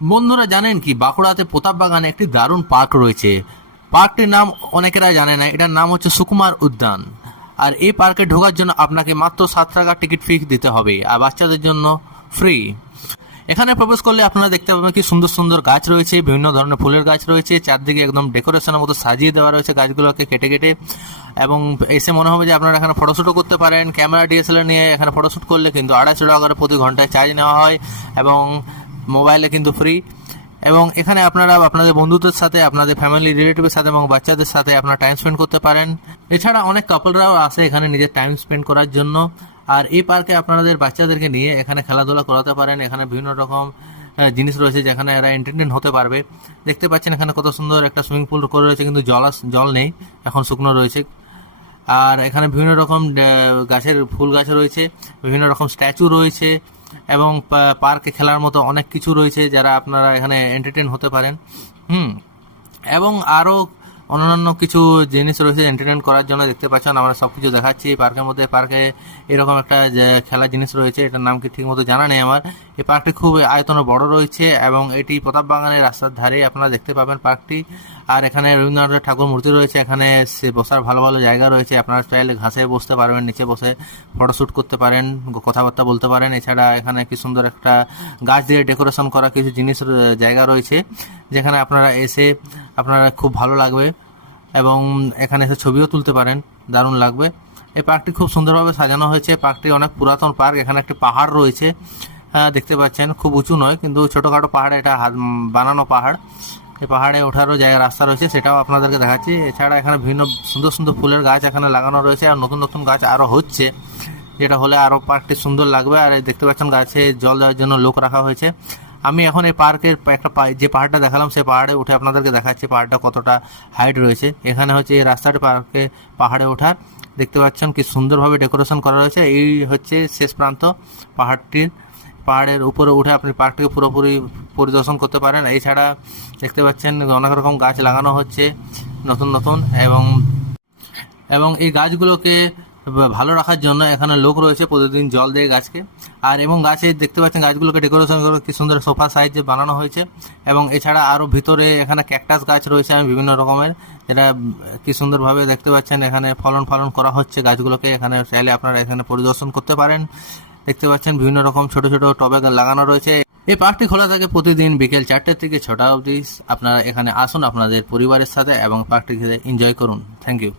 বন্ধুরা, জানেন কি বাঁকুড়াতে প্রতাপ বাগানে একটি দারুণ পার্ক রয়েছে। পার্কটির নাম অনেকেরা জানে না, এটার নাম হচ্ছে সুকুমার উদ্যান। আর এই পার্কে ঢোকার জন্য আপনাকে মাত্র 7 টাকা টিকিট ফি দিতে হবে, আর বাচ্চাদের জন্য ফ্রি। এখানে প্রবেশ করলে আপনারা দেখতে পাবেন কি সুন্দর সুন্দর গাছ রয়েছে, বিভিন্ন ধরনের ফুলের গাছ রয়েছে, চারদিকে একদম ডেকোরেশনের মতো সাজিয়ে দেওয়া রয়েছে গাছগুলোকে কেটে কেটে। এবং এসে মনে হবে যে আপনারা এখানে ফটোশ্যুটও করতে পারেন। ক্যামেরা ডিএসএলআর নিয়ে এখানে ফটোশ্যুট করলে কিন্তু 250 টাকা করে প্রতি ঘন্টায় চার্জ নেওয়া হয়, এবং মোবাইলে কিন্তু ফ্রি। এবং এখানে আপনারা আপনাদের বন্ধুদের সাথে, আপনাদের ফ্যামিলি রিলেটিভের সাথে এবং বাচ্চাদের সাথে আপনারা টাইম স্পেন্ড করতে পারেন। এছাড়া অনেক কাপলরাও আসে এখানে নিজের টাইম স্পেন্ড করার জন্য। আর এই পার্কে আপনাদের বাচ্চাদেরকে নিয়ে এখানে খেলাধুলা করাতে পারেন। এখানে বিভিন্ন রকম জিনিস রয়েছে যেখানে এরা এন্টারটেন হতে পারবে। দেখতে পাচ্ছেন এখানে কত সুন্দর একটা সুইমিং পুল করে রয়েছে, কিন্তু জল নেই, এখন শুকনো রয়েছে। আর এখানে বিভিন্ন রকম গাছের ফুল গাছ রয়েছে, বিভিন্ন রকম স্ট্যাচু রয়েছে, এবং পার্কে খেলার মতো অনেক কিছু রয়েছে যারা আপনারা এখানে এন্টারটেন হতে পারেন। এবং আরও অন্যান্য কিছু জিনিস রয়েছে এন্টারটেন করার জন্য। দেখতে পাচ্ছেন আমরা সব কিছু দেখাচ্ছি পার্কের মধ্যে। পার্কে এরকম একটা খেলার জিনিস রয়েছে, এটার নাম কি ঠিক মতো জানা নেই আমার। এই পার্কটি খুব আয়তনে বড় রয়েছে, এবং এটি প্রতাপ বাগানের রাস্তার ধারে আপনারা দেখতে পাবেন পার্কটি। আর এখানে রবীন্দ্রনাথ ঠাকুর মূর্তি রয়েছে, এখানে বসার ভালো ভালো জায়গা রয়েছে। আপনারা চাইলে ঘাসে বসতে পারবেন, নিচে বসে ফটোশ্যুট করতে পারেন, কথাবার্তা বলতে পারেন। এছাড়া এখানে কি সুন্দর একটা গাছ দিয়ে ডেকোরেশন করা কিছু জিনিস জায়গা রয়েছে, যেখানে আপনারা এসে আপনারা খুব ভালো লাগবে, এবং এখানে এসে ছবিও তুলতে পারেন, দারুণ লাগবে। এই পার্কটি খুব সুন্দরভাবে সাজানো হয়েছে। পার্কটি অনেক পুরাতন পার্ক। এখানে একটি পাহাড় রয়েছে, দেখতে পাচ্ছেন, খুব উঁচু নয় কিন্তু ছোটোখাটো পাহাড়, এটা বানানো পাহাড়। এই পাহাড়ে ওঠারও রাস্তা রয়েছে, সেটাও আপনাদেরকে দেখাচ্ছি। এছাড়া এখানে বিভিন্ন সুন্দর সুন্দর ফুলের গাছ এখানে লাগানো রয়েছে, আর নতুন নতুন গাছ আরও হচ্ছে, যেটা হলে আরও পার্কটি সুন্দর লাগবে। আর দেখতে পাচ্ছেন গাছে জল দেওয়ার জন্য লোক রাখা হয়েছে। আমি এখন এই পার্কের একটা যে পাহাড়টা দেখালাম সেই পাহাড়ে উঠে আপনাদেরকে দেখাচ্ছি পাহাড়টা কতটা হাইট রয়েছে। এখানে হচ্ছে এই রাস্তাটি পাহাড়ে ওঠার। দেখতে পাচ্ছেন কি সুন্দরভাবে ডেকোরেশন করা রয়েছে। এই হচ্ছে শেষ প্রান্ত পাহাড়ের উপরে উঠে আপনি পার্কটিকে পুরোপুরি পরিদর্শন করতে পারেন। এছাড়া দেখতে পাচ্ছেন অনেক রকম গাছ লাগানো হচ্ছে নতুন নতুন, এবং এই গাছগুলোকে ভালো রাখার জন্য এখানে লোক রয়েছে, প্রতিদিন জল দেয় গাছকে। আর এবং গাছে দেখতে পাচ্ছেন গাছগুলোকে ডেকোরেশন করে কি সুন্দর সোফা সাইজে বানানো হয়েছে। এবং এছাড়া আরও ভিতরে এখানে ক্যাকটাস গাছ রয়েছে বিভিন্ন রকমের, যেটা কি সুন্দরভাবে দেখতে পাচ্ছেন এখানে ফলন করা হচ্ছে গাছগুলোকে। এখানে চাইলে আপনারা এখানে পরিদর্শন করতে পারেন। দেখতে পাচ্ছেন বিভিন্ন রকম ছোট ছোট টবে লাগানো রয়েছে। এই পার্কটি খোলা থাকে প্রতিদিন বিকেল 4টে থেকে 6টা অবধি। আপনারা এখানে আসুন আপনাদের পরিবারের সাথে এবং পার্কটিকে এনজয় করুন। Thank you.